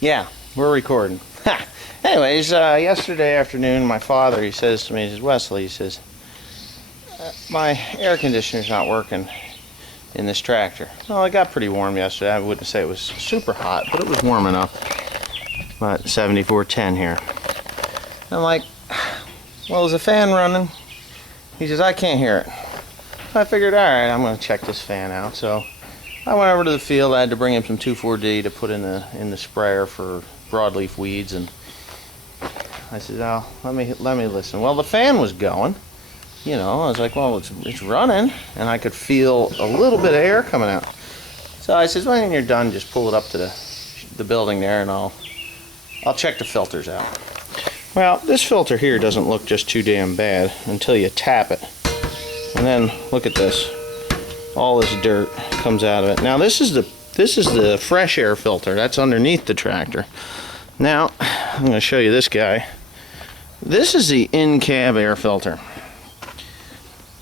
Yeah, we're recording. Ha! Anyways, yesterday afternoon, my father, he says to me, he says, Wesley, he says, my air conditioner's not working in this tractor. Well, it got pretty warm yesterday. I wouldn't say it was super hot, but it was warm enough. About 7410 here. I'm like, well, is the fan running? He says, I can't hear it. So I figured, all right, I'm going to check this fan out. So I went over to the field. I had to bring him some 2,4-D to put in the sprayer for broadleaf weeds, and I said, "Oh, let me listen." Well, the fan was going. You know, I was like, "Well, it's running," and I could feel a little bit of air coming out. So I said, "When you're done, just pull it up to the building there, and I'll check the filters out." Well, this filter here doesn't look just too damn bad until you tap it, and then look at this. All this dirt comes out of it. Now this is the fresh air filter that's underneath the tractor. Now I'm going to show you this guy. This is the in-cab air filter.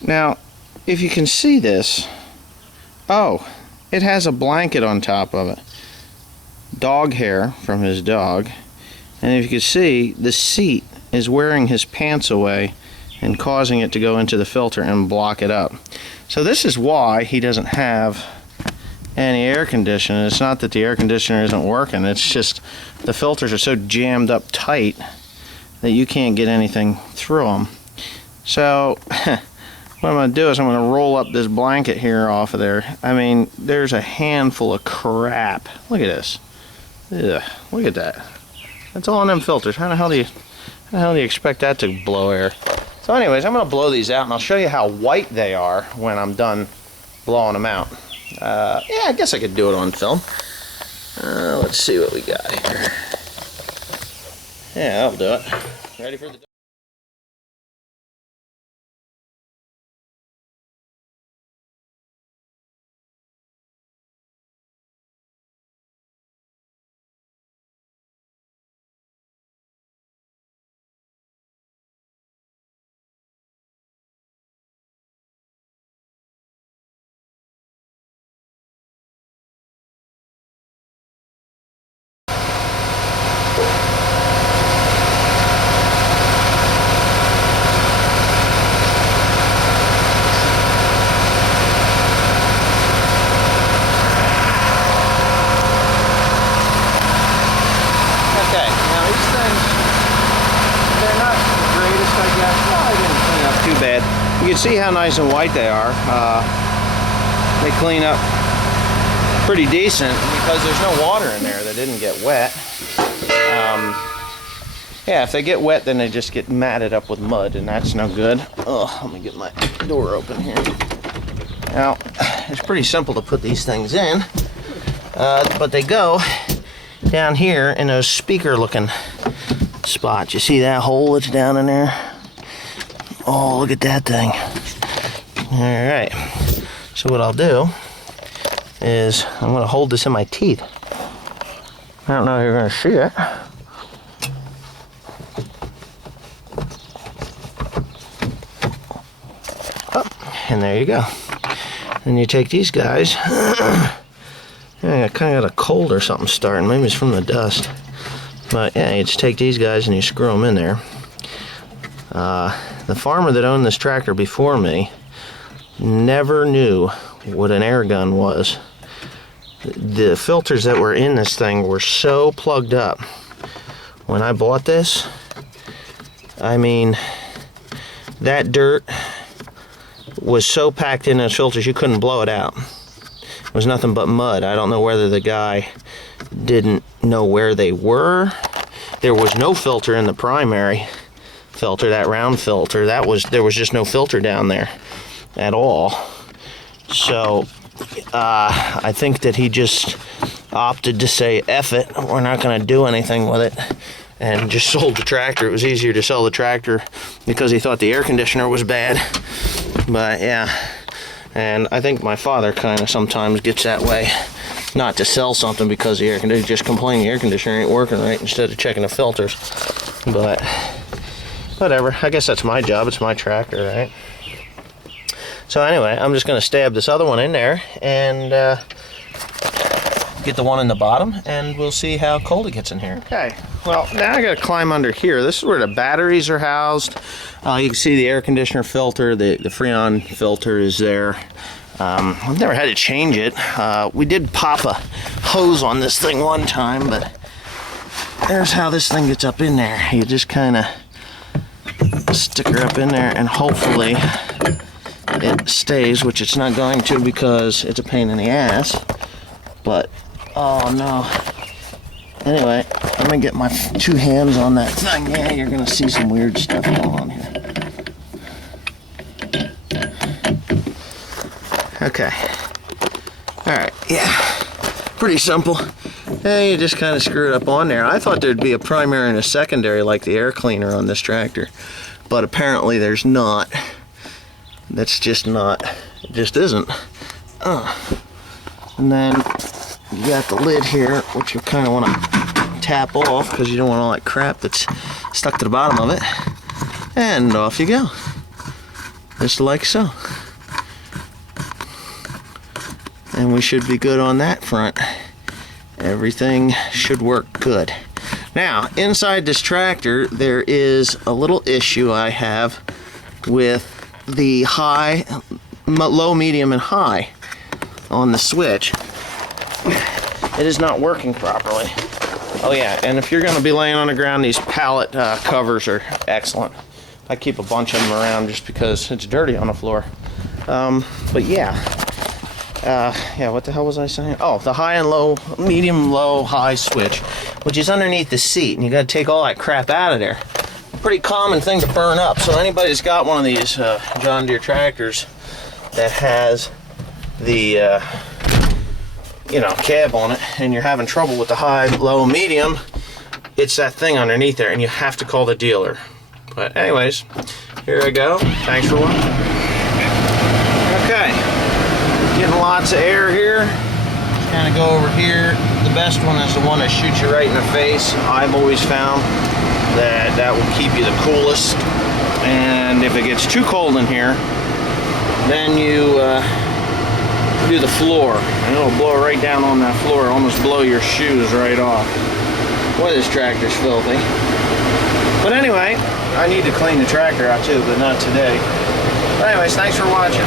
Now if you can see this, oh, it has a blanket on top of it. Dog hair from his dog. And if you can see, the seat is wearing his pants away and causing it to go into the filter and block it up. So this is why he doesn't have any air conditioning. It's not that the air conditioner isn't working, it's just the filters are so jammed up tight that you can't get anything through them. So what I'm going to do is I'm going to roll up this blanket here off of there. I mean, there's a handful of crap. Look at this. Ugh, look at that. That's all on them filters. How the hell do you expect that to blow air? So anyways, I'm going to blow these out, and I'll show you how white they are when I'm done blowing them out. Yeah, I guess I could do it on film. Let's see what we got here. Yeah, that'll do it. Ready for the... Too bad. You can see how nice and white they are. They clean up pretty decent because there's no water in there that didn't get wet. Yeah, if they get wet, then they just get matted up with mud, and that's no good. Oh, let me get my door open here. Now, it's pretty simple to put these things in, but they go down here in those speaker-looking spots. You see that hole that's down in there? Oh, look at that thing. Alright, so what I'll do is I'm going to hold this in my teeth. I don't know if you're going to see it. Oh, and there you go. And you take these guys. I kind of got a cold or something starting. Maybe it's from the dust. But yeah, you just take these guys and you screw them in there. The farmer that owned this tractor before me never knew what an air gun was. The filters that were in this thing were so plugged up. When I bought this, I mean, that dirt was so packed in those filters you couldn't blow it out. It was nothing but mud. I don't know whether the guy didn't know where they were. There was no filter in the primary filter, that round filter. There was just no filter down there at all. So I think that he just opted to say, F it, we're not going to do anything with it, and just sold the tractor. It was easier to sell the tractor because he thought the air conditioner was bad. But yeah, and I think my father kind of sometimes gets that way, not to sell something because the air conditioner, just complain the air conditioner ain't working right instead of checking the filters. But whatever, I guess that's my job, it's my tractor, right? So anyway, I'm just going to stab this other one in there and get the one in the bottom, and we'll see how cold it gets in here. Okay, well, now I gotta climb under here. This is where the batteries are housed. You can see the air conditioner filter, the Freon filter is there. I've never had to change it. We did pop a hose on this thing one time, but there's how this thing gets up in there. You just kind of stick her up in there, and hopefully it stays, which it's not going to because it's a pain in the ass. But, oh no. Anyway, I'm gonna get my 2 hands on that thing. Yeah, you're gonna see some weird stuff going on here. Okay. Alright, yeah. Pretty simple. Yeah, you just kind of screw it up on there. I thought there'd be a primary and a secondary like the air cleaner on this tractor, but apparently there's not. That's just not. It just isn't. And then you got the lid here, which you kind of want to tap off because you don't want all that crap that's stuck to the bottom of it. And off you go. Just like so. And we should be good on that front. Everything should work good. Now, inside this tractor, there is a little issue I have with the high, low, medium, and high on the switch. It is not working properly. Oh yeah, and if you're going to be laying on the ground, these pallet covers are excellent. I keep a bunch of them around just because it's dirty on the floor. But yeah. Yeah, what the hell was I saying? Oh, the high and low, medium, low, high switch, which is underneath the seat, and you got to take all that crap out of there. Pretty common thing to burn up. So anybody that's got one of these John Deere tractors that has the cab on it, and you're having trouble with the high, low, medium, it's that thing underneath there, and you have to call the dealer. But anyways, here I go. Thanks for watching. Okay. Getting lots of air here. Just kind of go over here. The best one is the one that shoots you right in the face. I've always found that will keep you the coolest. And if it gets too cold in here, then you do the floor. And it'll blow right down on that floor, almost blow your shoes right off. Boy, this tractor's filthy. But anyway, I need to clean the tractor out too, but not today. But anyways, thanks for watching.